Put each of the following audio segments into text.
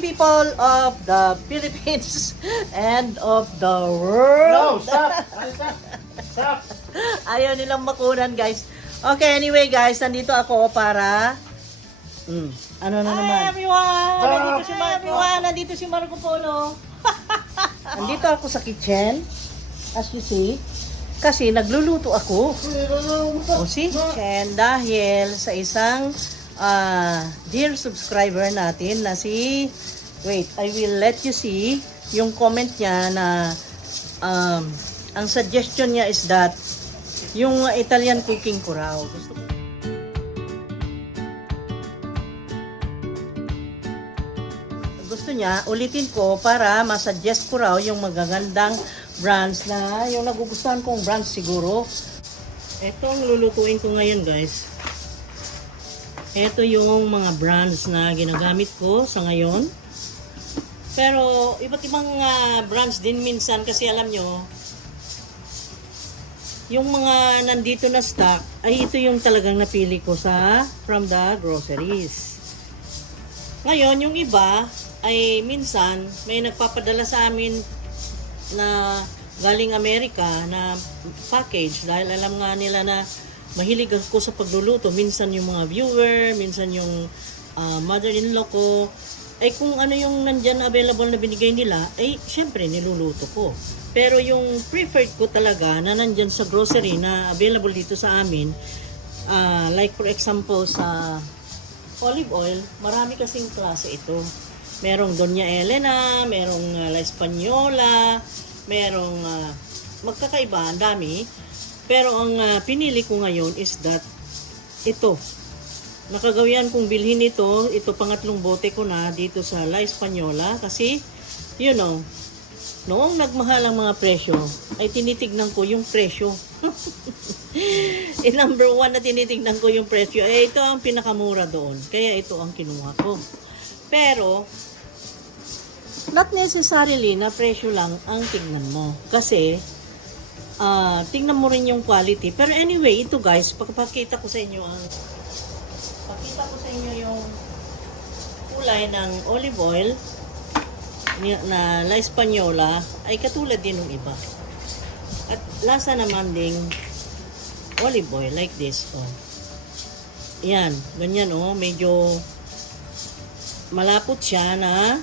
people of the Philippines and of the world. No, stop! Stop! Ayaw nilang makunan, guys. Okay, anyway, guys, nandito ako para... ano na naman? Hi, everyone! Nandito si Marco Polo. Nandito ako sa kitchen, as you see, kasi nagluluto ako. O see? And dahil sa isang dear subscriber natin na si... Wait, I will let you see yung comment niya na ang suggestion niya is that yung Italian cooking ko raw. Gusto niya, ulitin ko para masuggest ko raw yung magagandang brands na yung nagugustuhan kong brands siguro. Ito ang lulutuin ko ngayon, guys. Ito yung mga brands na ginagamit ko sa ngayon. Pero iba't ibang brands din minsan kasi alam nyo, yung mga nandito na stock ay ito yung talagang napili ko from the groceries. Ngayon, yung iba ay minsan may nagpapadala sa amin na galing Amerika na package dahil alam nga nila na mahilig ako sa pagluluto. Minsan yung mga viewer, minsan yung mother-in-law ko, ay kung ano yung nandyan na available na binigay nila, ay syempre niluluto ko. Pero yung preferred ko talaga na nandyan sa grocery na available dito sa amin, like for example sa olive oil, marami kasing klase ito. Merong Doña Elena, merong La Española, merong magkakaiba, ang dami. Pero ang pinili ko ngayon is that ito. Nakagawian kong bilhin ito pangatlong bote ko na dito sa La Española kasi, you know, noong nagmahal ang mga presyo, ay tinitignan ko yung presyo. Number one na tinitignan ko yung presyo, ay ito ang pinakamura doon. Kaya ito ang kinuha ko. Pero, not necessarily na presyo lang ang tignan mo. Kasi, tingnan mo rin yung quality. Pero anyway, ito guys, pakita ko sa inyo yung kulay ng olive oil na La Española ay katulad din ng iba. At lasa naman ding olive oil like this. Oh. Yan, ganyan oh, medyo malapot siya na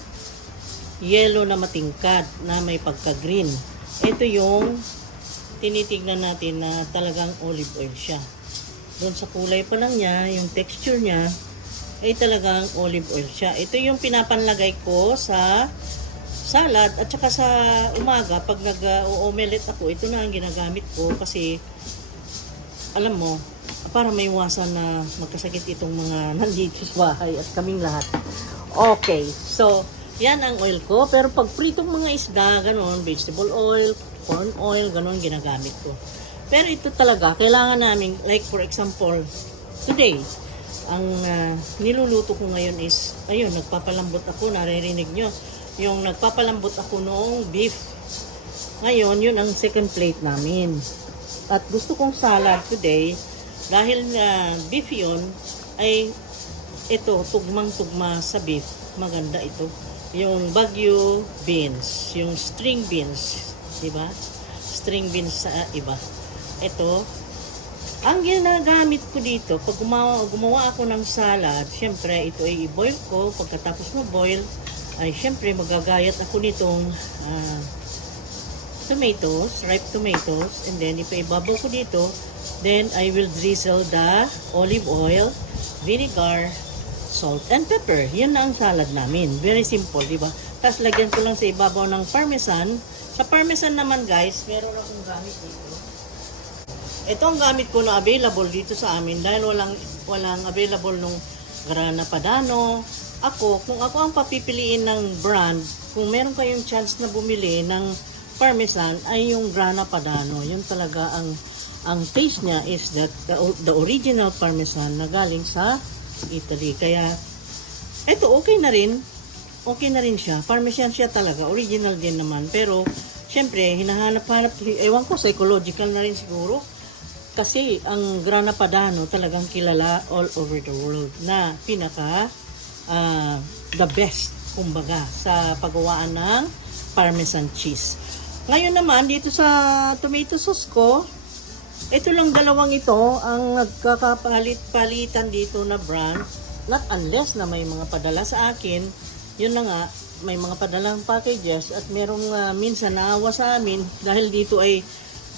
yellow na matingkad na may pagka-green. Ito yung tinitignan natin na talagang olive oil siya. Doon sa kulay pa lang niya, yung texture niya ay talagang olive oil siya. Ito yung pinapanlagay ko sa salad at saka sa umaga pag nag-omelette ako, ito na ang ginagamit ko kasi alam mo, para may iwasan na magkasakit itong mga nandito sa bahay at kaming lahat. Okay, so yan ang oil ko. Pero pag pritong mga isda, ganon, vegetable oil, corn oil, ganon ginagamit ko. Pero ito talaga, kailangan namin, like for example, today, ang niluluto ko ngayon is, ayun, nagpapalambot ako, naririnig nyo, yung nagpapalambot ako noong beef. Ngayon, yun ang second plate namin. At gusto kong salad today, dahil beef yun, ay ito, tugmang-tugma sa beef. Maganda ito. Yung Baguio beans, yung string beans, di ba? String beans sa iba. Ito, ang ginagamit ko dito, pag gumawa ako ng salad, syempre ito ay i-boil ko. Pagkatapos mo-boil, ay syempre magagayat ako nitong tomatoes, ripe tomatoes, and then ipaibabaw ko dito. Then I will drizzle the olive oil, vinegar, salt, and pepper. Yan na ang salad namin. Very simple, di ba? Tapos lagyan ko lang sa ibabaw ng parmesan. Sa parmesan naman guys, meron akong gamit dito. Ito ang gamit ko na available dito sa amin dahil walang available nung Grana Padano. Kung ako ang papipiliin ng brand, kung meron kayong chance na bumili ng parmesan, ay yung Grana Padano. Yun talaga ang taste niya is that the original parmesan na galing sa Italy. Kaya, eto okay na rin. Okay na rin siya. Parmesan siya talaga. Original din naman. Pero, syempre, hinahanap-hanap, ewan ko, psychological na rin siguro. Kasi, ang Grana Padano talagang kilala all over the world na pinaka the best kumbaga, sa pagawaan ng Parmesan cheese. Ngayon naman, dito sa tomato sauce ko, ito lang dalawang ito ang nagkakapalit-palitan dito na brand. Not unless na may mga padala sa akin. Yun na nga, may mga padalang packages at merong minsan naawa sa amin dahil dito ay,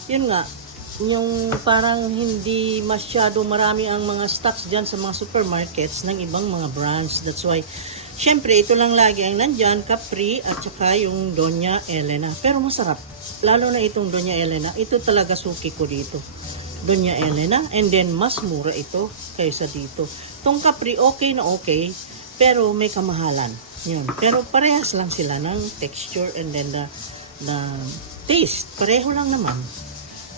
yun nga, yung parang hindi masyado marami ang mga stocks dyan sa mga supermarkets ng ibang mga brands. That's why, syempre, ito lang lagi ang nandyan, Capri at saka yung Doña Elena. Pero masarap. Lalo na itong Doña Elena. Ito talaga suki ko dito. Doña Elena. And then, mas mura ito kaysa dito. Itong Capri, okay na okay. Pero may kamahalan. Yun. Pero parehas lang sila ng texture and then the taste. Pareho lang naman.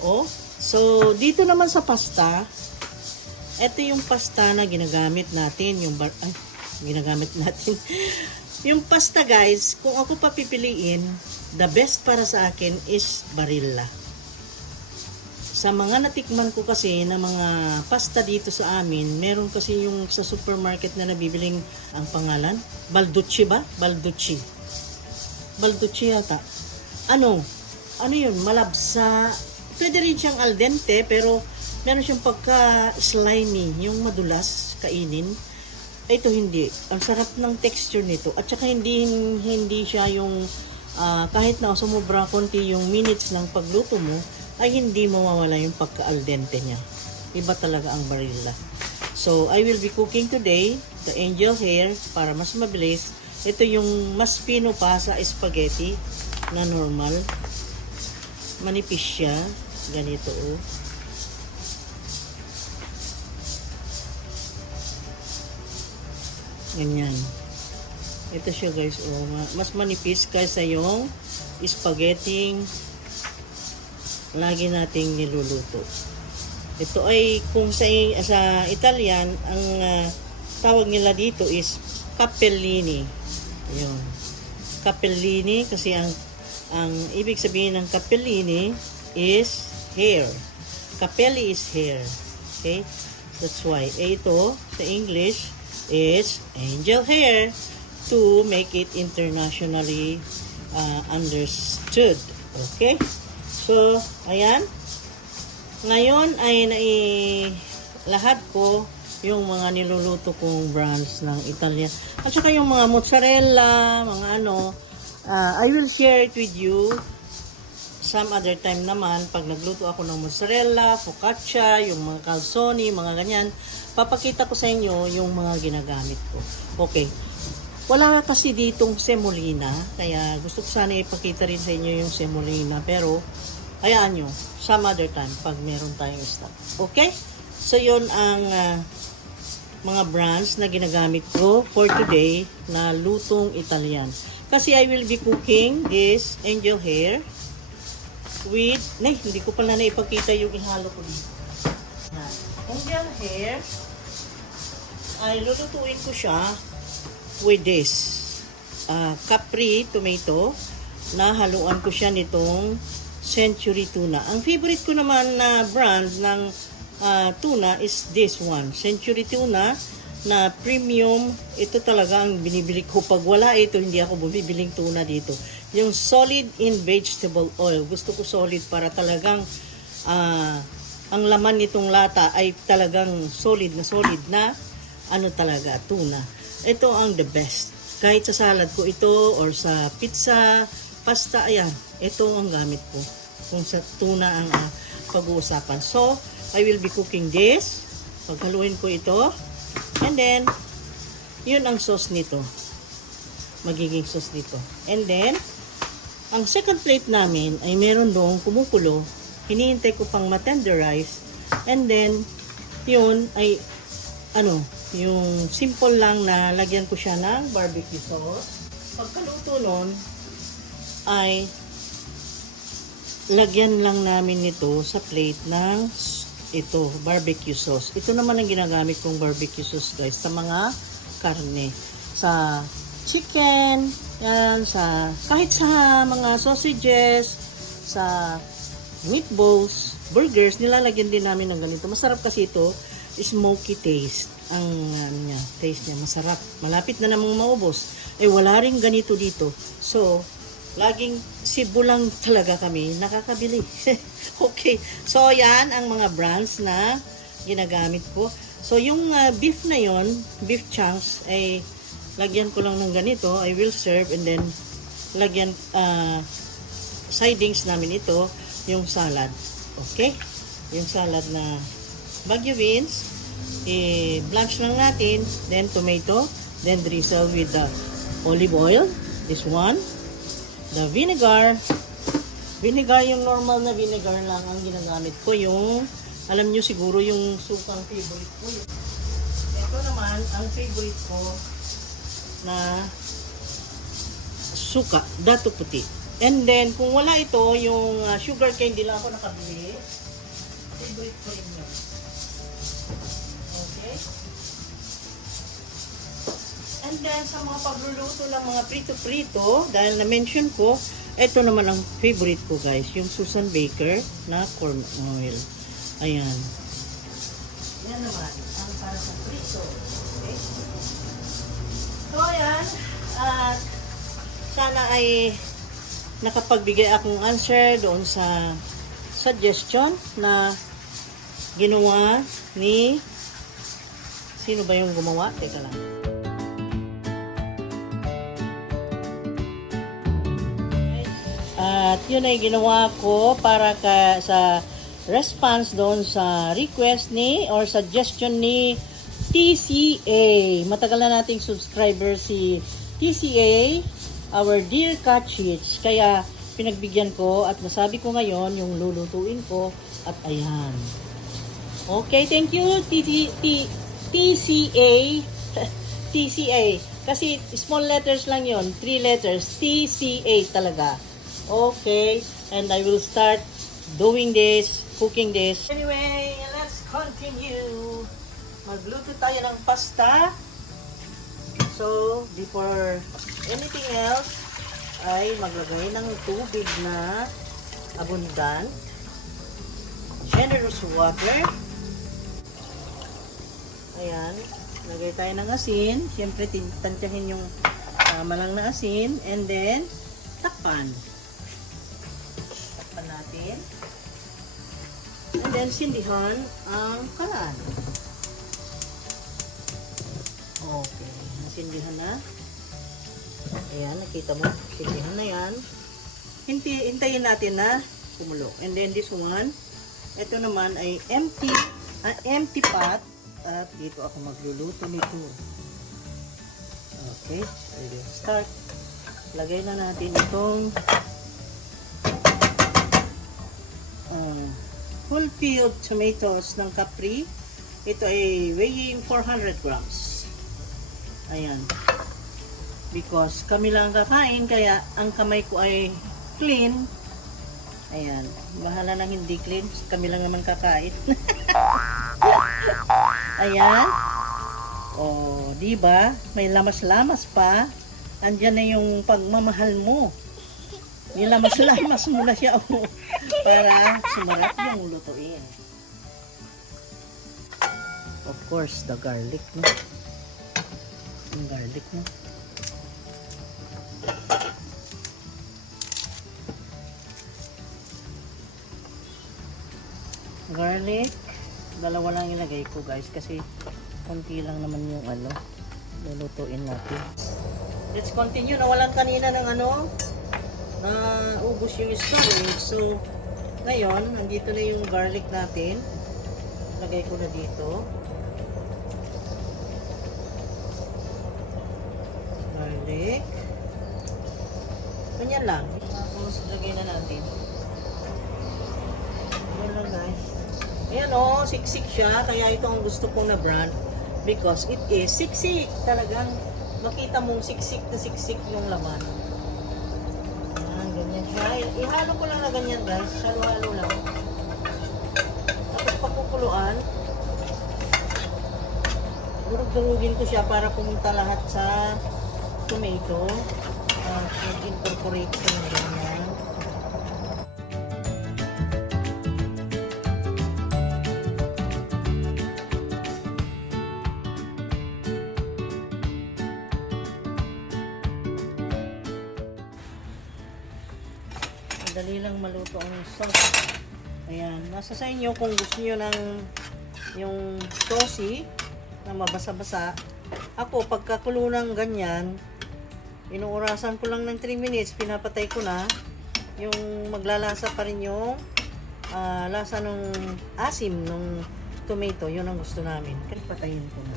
Oh, so, dito naman sa pasta, ito yung pasta na ginagamit natin. Ginagamit natin. Yung pasta, guys, kung ako papipiliin, the best para sa akin is Barilla. Sa mga natikman ko kasi na mga pasta dito sa amin, meron kasi yung sa supermarket na nabibiling ang pangalan, Balducci ba? Balducci. Balducci yata. Ano yun? Malabsa. Pwede rin siyang al dente, pero meron siyang pagka-slimy, yung madulas, kainin. Ito hindi. Ang sarap ng texture nito. At saka hindi siya yung kahit na sumobra konti yung minutes ng pagluto mo, ay hindi mawawala yung pagka-al dente niya. Iba talaga ang Barilla. So, I will be cooking today the angel hair para mas mabilis. Ito yung mas pino pa sa spaghetti na normal. Manipis siya. Ganito oh. Ganyan. Ito siya guys oh. Mas manipis kaysa yung spaghetti lagi nating niluluto. Ito ay kung sa Italian ang tawag nila dito is capellini. Yun. Capellini kasi ang ibig sabihin ng capellini is hair. Capelli is hair. Okay? That's why. Ito sa English is angel hair to make it internationally understood. Okay? So, ayan. Ngayon ay lahat ko yung mga niluluto kong brands ng Italia. At saka yung mga mozzarella, mga I will share it with you some other time naman. Pag nagluto ako ng mozzarella, focaccia, yung mga calzone, mga ganyan, papakita ko sa inyo yung mga ginagamit ko. Okay. Wala kasi ditong semolina, kaya gusto ko sana ipakita rin sa inyo yung semolina, pero hayaan nyo, some other time pag meron tayong stock. Okay? So, yun ang mga brands na ginagamit ko for today na lutong Italian. Kasi I will be cooking this angel hair with, hindi ko pala naipakita yung ihalo ko dito. Angel hair, ay lulutuin ko siya with this Capri tomato na haluan ko siya nitong Century tuna. Ang favorite ko naman na brand ng tuna is this one, Century tuna na premium. Ito talaga ang binibili ko. Pag wala ito, hindi ako bumibiling tuna dito. Yung solid in vegetable oil. Gusto ko solid para talagang ang laman nitong lata ay talagang solid na talaga, tuna. Ito ang the best. Kahit sa salad ko ito or sa pizza, pasta, ayan. Ito ang gamit ko. Kung sa tuna ang pag-uusapan. So, I will be cooking this. Paghaluin ko ito. And then, yun ang sauce nito. Magiging sauce nito. And then, ang second plate namin ay meron doong kumukulo. Hinihintay ko pang matenderize. And then, yun ay, yung simple lang na lagyan ko siya ng barbecue sauce. Pagkaluto nun, ay lagyan lang namin nito sa plate ng ito, barbecue sauce. Ito naman ang ginagamit kong barbecue sauce guys sa mga karne. Sa chicken, yan, kahit sa mga sausages, sa meatballs, burgers, nilalagyan din namin ng ganito. Masarap kasi ito smoky taste. Ang niya, taste niya, masarap. Malapit na namang maubos. Eh, wala rin ganito dito. So, laging Cebu lang talaga kami nakakabili. Okay. So, yan ang mga brands na ginagamit ko. So, yung beef na yon, beef chunks, ay lagyan ko lang ng ganito. I will serve and then lagyan sidings namin ito, yung salad. Okay? Yung salad na Baguio beans, i-blanch lang natin, then tomato, then drizzle with the olive oil, this one, the vinegar, yung normal na vinegar lang ang ginagamit ko, yung, alam nyo siguro yung sukang favorite ko. Ito naman, ang favorite ko na suka, dato puti. And then, kung wala ito, yung sugar cane, di lang ako nakabili. Favorite ko rin yun. Okay? And then, sa mga pagluluto ng mga prito-prito, dahil na-mention ko, ito naman ang favorite ko, guys. Yung Susan Baker na corn oil. Ayan. Yan naman, ang para sa prito. Okay? So, ayan. At sana ay nakapagbigay akong answer doon sa suggestion na ginawa ni sino ba yung gumawa? Teka lang. At yun ay ginawa ko para sa response doon sa request ni or suggestion ni TCA. Matagal na nating subscriber si TCA, our dear Kachich. Kaya pinagbigyan ko at nasabi ko ngayon yung lulutuin ko at ayan. Okay, thank you TCA. TCA. Kasi small letters lang yon, 3 letters. TCA talaga. Okay, and I will start doing this, cooking this. Anyway, let's continue. Magluto tayo ng pasta. So, before anything else, ay maglagay ng tubig na abundant. Generous water. Ayan. Lagay tayo ng asin. Siyempre, tansyahin yung malang na asin. And then, takpan. Takpan natin. And then, sindihan ang kalan. Okay. Sindihan na. Ayan, nakita mo. Sindihan na yan. Hintayin natin na kumulo. And then this one, ito naman ay empty pot. At dito ako magluluto nito. Okay, ready to start. Lagay na natin itong full peeled tomatoes ng Capri. Ito ay weighing 400 grams. Ayan. Because kami lang kakain, kaya ang kamay ko ay clean. Ayan. Bahala nang hindi clean. Kami lang naman kakain. Ayan. O, diba? May lamas-lamas pa. Andyan na yung pagmamahal mo. Nilamas-lamas mo na siya para sumarap yung lutuin. Of course, the garlic, no? Yung garlic, no? Garlic. Dalawa lang ilagay ko, guys, kasi konti lang naman yung lulutuin natin. Let's continue. Nawalan kanina ng na ubos yung storage. So, ngayon, nandito na yung garlic natin. Lagay ko na dito. Garlic. Ganyan lang. Tapos, lagay na natin. Ganyan lang, guys. Ayan o, siksik siya. Kaya ito ang gusto kong na brand. Because it is siksik. Talagang makita mong siksik na siksik yung laman. Ayan, ganyan siya. Ihalo ko lang na ganyan, guys. Halo-halo lang. Tapos pagkukuluan, durug-durugin ko siya para pumunta lahat sa tomato. Mag-incorporate ko ng ganyan. Madali lang maluto ang sauce. Ayan. Nasa sa inyo kung gusto nyo ng yung saucy na mabasa-basa. Ako, pagkakulo ng ganyan, inuurasan ko lang ng 3 minutes, pinapatay ko na. Yung maglalasa pa rin yung lasa ng asim ng tomato, yun ang gusto namin. Kaya patayin ko na.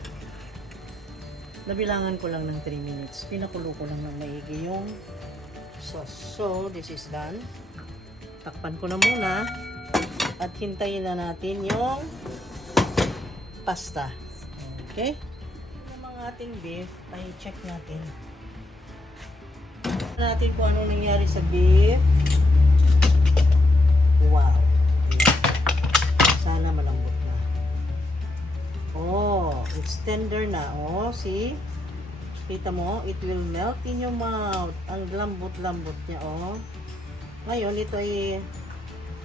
Nabilangan ko lang ng 3 minutes. Pinakulo ko lang ng maigi yung sauce. So, this is done. Takpan ko na muna. At hintayin na natin yung pasta. Okay? Yung mga ating beef, ay check natin. Natin kung ano nangyari sa beef. Wow. Sana malambot na. Oh, it's tender na. Oh, see? Kita mo, it will melt in your mouth. Ang lambot-lambot niya, oh. Ngayon, ito ay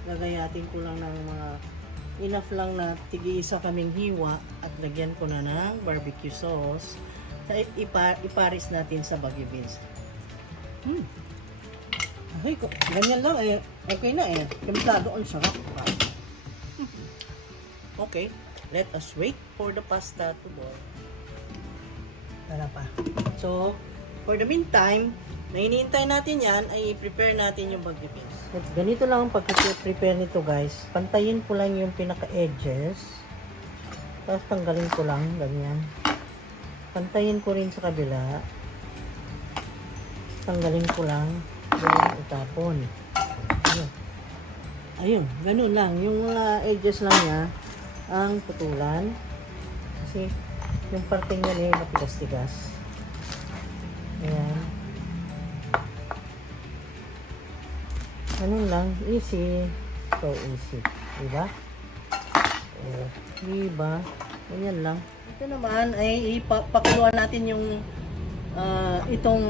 gagayatin ko lang ng mga enough lang na tig-isa kaming hiwa at lagyan ko na ng barbecue sauce. At iparis natin sa Baguio beans. Ay, ganyan lang eh. Okay na eh. Kamsado ang sarap. Okay, let us wait for the pasta to boil. Tara pa. So, for the meantime, na hinihintay natin yan, ay prepare natin yung Baguio beans. At ganito lang ang pag-prepare nito guys. Pantayin ko lang yung pinaka-edges. Tapos tanggalin ko lang, ganyan. Pantayin ko rin sa kabila. Tanggalin ko lang. Then, itapon. Ayun. Ayun, ganun lang. Yung mga edges lang niya, ang putulan. Kasi, yung parte niya eh, matigas-tigas. Ayan. Ganun lang. Easy. So easy. Diba? Diba? Ganyan lang. Ito naman ay ipakuluan natin yung itong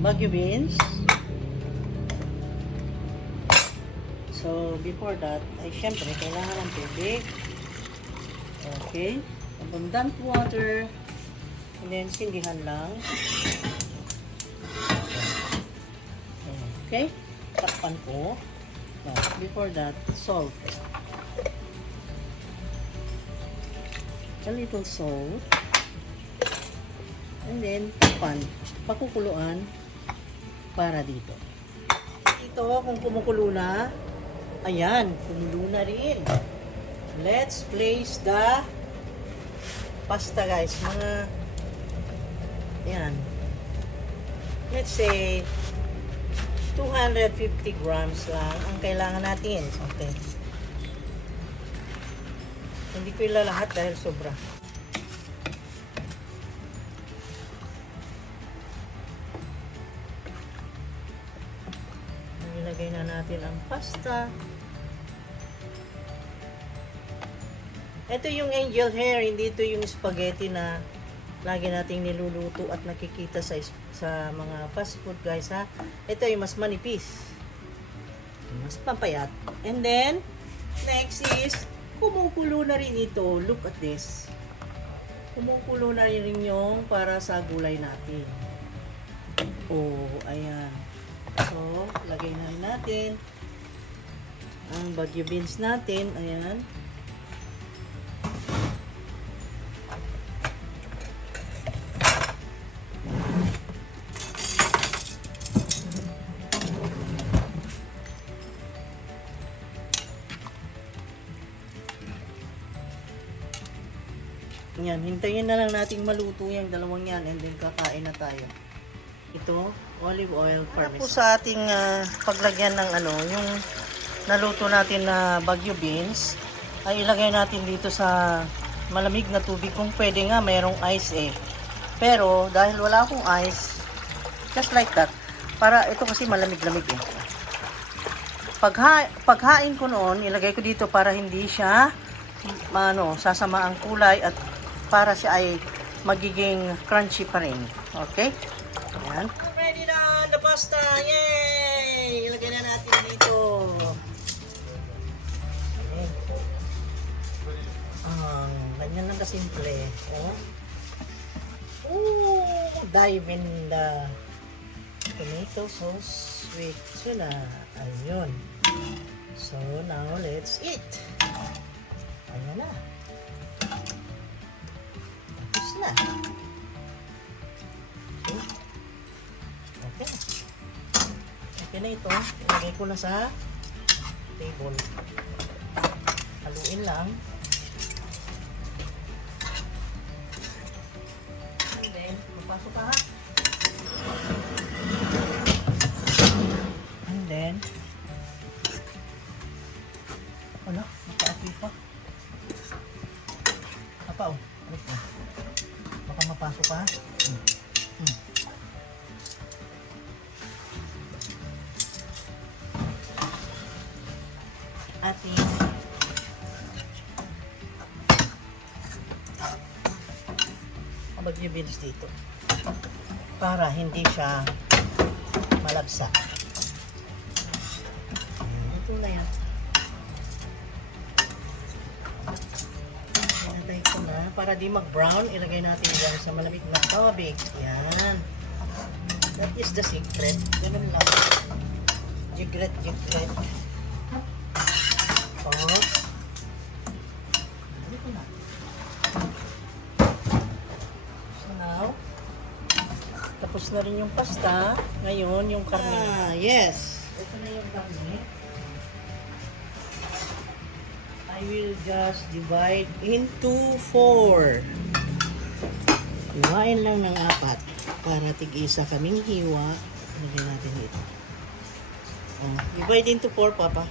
Baguio beans. So, before that, ay syempre, kailangan ng tubig. Okay. Abundant water. And then, sindihan lang. Okay. Takpan ko. Now, before that, salt. A little salt. And then, takpan. Pakukuluan para dito. Ito, kung kumukulo na, ayan, kumulo na rin. Let's place the pasta guys. Mga, ayan. Let's say, 250 grams lang ang kailangan natin. Okay. Hindi ko ilalahat dahil sobra. Ilagay na natin ang pasta. Ito yung angel hair, hindi ito yung spaghetti na lagi nating niluluto at nakikita sa mga fast food guys ha. Ito yung mas manipis. Mas papayat. And then, next is, kumukulo na rin ito. Look at this. Kumukulo na rin yung para sa gulay natin. Oh, ayan. So, lagay na rin natin ang Baguio beans natin. Ayan. Yan, hintayin na lang nating maluto yung dalawang yan and then kakain na tayo. Ito, olive oil parmesan. Po sa ating paglagyan ng yung naluto natin na Baguio beans, ay ilagay natin dito sa malamig na tubig kung pwede nga mayroong ice eh. Pero dahil wala akong ice, just like that, para ito kasi malamig-lamig eh. Paghain ko noon, ilagay ko dito para hindi siya sasama ang kulay at para siya ay magiging crunchy pa rin. Okay? Ayan. Ready na the pasta! Yay! Ilagay na natin dito. Okay. Ganyan lang kasimple. Oh. Dive in the tomato sauce. Wait, sila. Ayun. So, now, let's eat. Ayan na. Tapos na. Okay. Okay na ito. Ilagay ko na sa table. Haluin lang. And then, papasok pa ha. And then, wala, nakaapoy pa. Apa oh, alis na. Baka mapasok pa ha. Ating mag-reveals dito para hindi siya malagsa. Ito na yan. Ilagay ko na para di mag-brown. Ilagay natin yan sa malamig na tubig. Yan. That is the secret. Ganun lang. Jigret. Tapos na rin yung pasta. Ngayon, yung karne. Yes. Ito na yung karne. I will just divide into 4. Hiwain lang ng 4 para tig-isa kaming hiwa. Lagyan natin ito. Oh, divide into 4, Papa.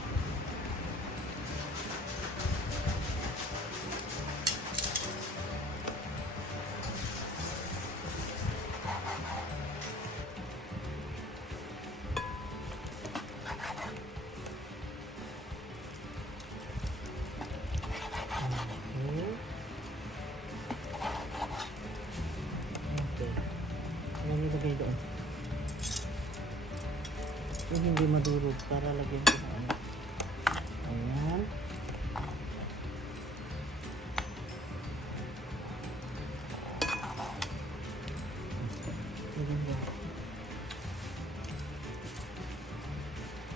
Nilagay doon. Yung hindi madurog para lagyan ko na. Ayan.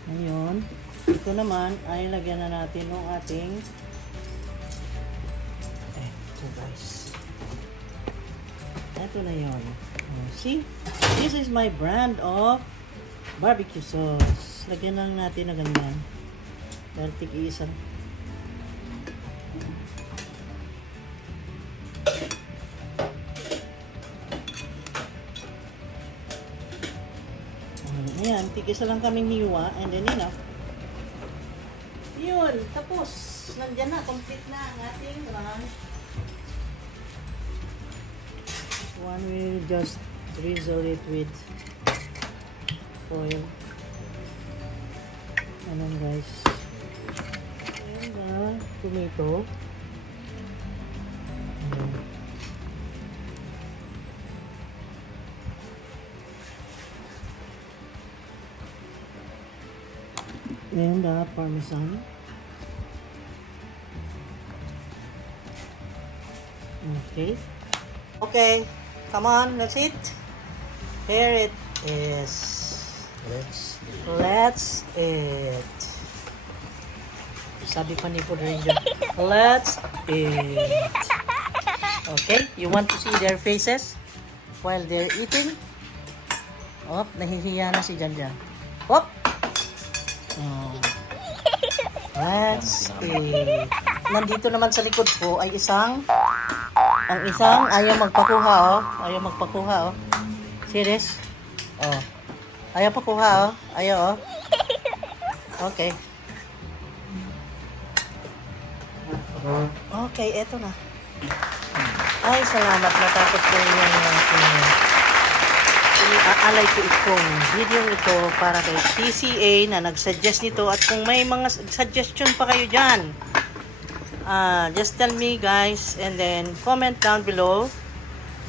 Ngayon, ito naman ay lagyan na natin ng ating ito guys. Ito na yun. See? This is my brand of barbecue sauce. Lagyan lang natin na ganyan. Dahil tig-iisang. Ayan, tig-isa lang kaming hiwa. And then, yun, tapos. Nandyan na, complete na ang ating lunch. One will just drizzle it with oil. Ayan guys. Ayan na, tomato. Ayan. And parmesan. Okay. Okay. Come on, let's eat. Here it is. Let's eat. Sabi pa ni Food Ranger, let's eat. Okay, you want to see their faces while they're eating? Oh, nahihiya na si Janjan. Hop! Oh. Let's eat. Nandito naman sa likod ko ay ang isang ayaw magpakuha, oh. Ayaw magpakuha, oh. Serious? Oh. Ayaw pakuha, oh. Ayaw, oh. Okay. Okay, eto na. Ay, salamat. Natapos ko yung aalay ko itong video ito para kay TCA na nag-suggest nito. At kung may mga suggestion pa kayo dyan, just tell me guys and then comment down below.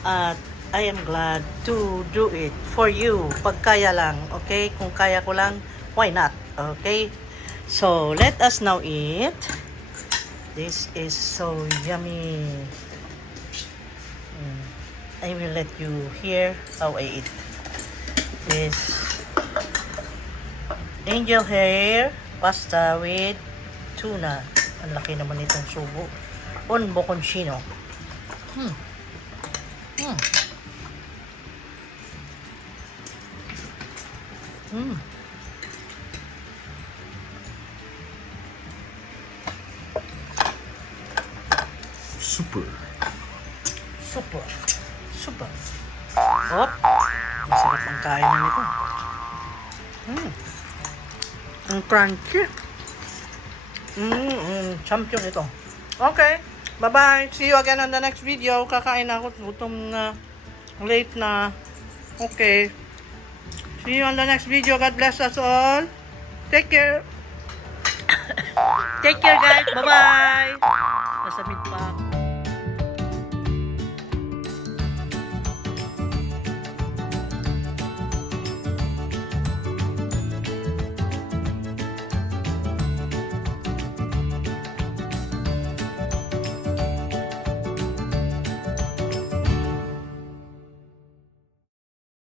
I am glad to do it for you pag kaya lang, okay? Kung kaya ko lang, why not? Okay, so let us now eat. This is so yummy. I will let you hear how I eat this Angel hair pasta with tuna. Ang laki naman itong subo. Un bocconcino. Hmm. Hmm. Hmm. Super. Super. Super. Op. Masarap ang kainan nito. Hmm. Ang crunchy. Champion ito. Okay. Bye-bye. See you again on the next video. Kakain ako. Gutom na. Late na. Okay. See you on the next video. God bless us all. Take care. Take care, guys. Bye-bye. Nasa mid pa ako.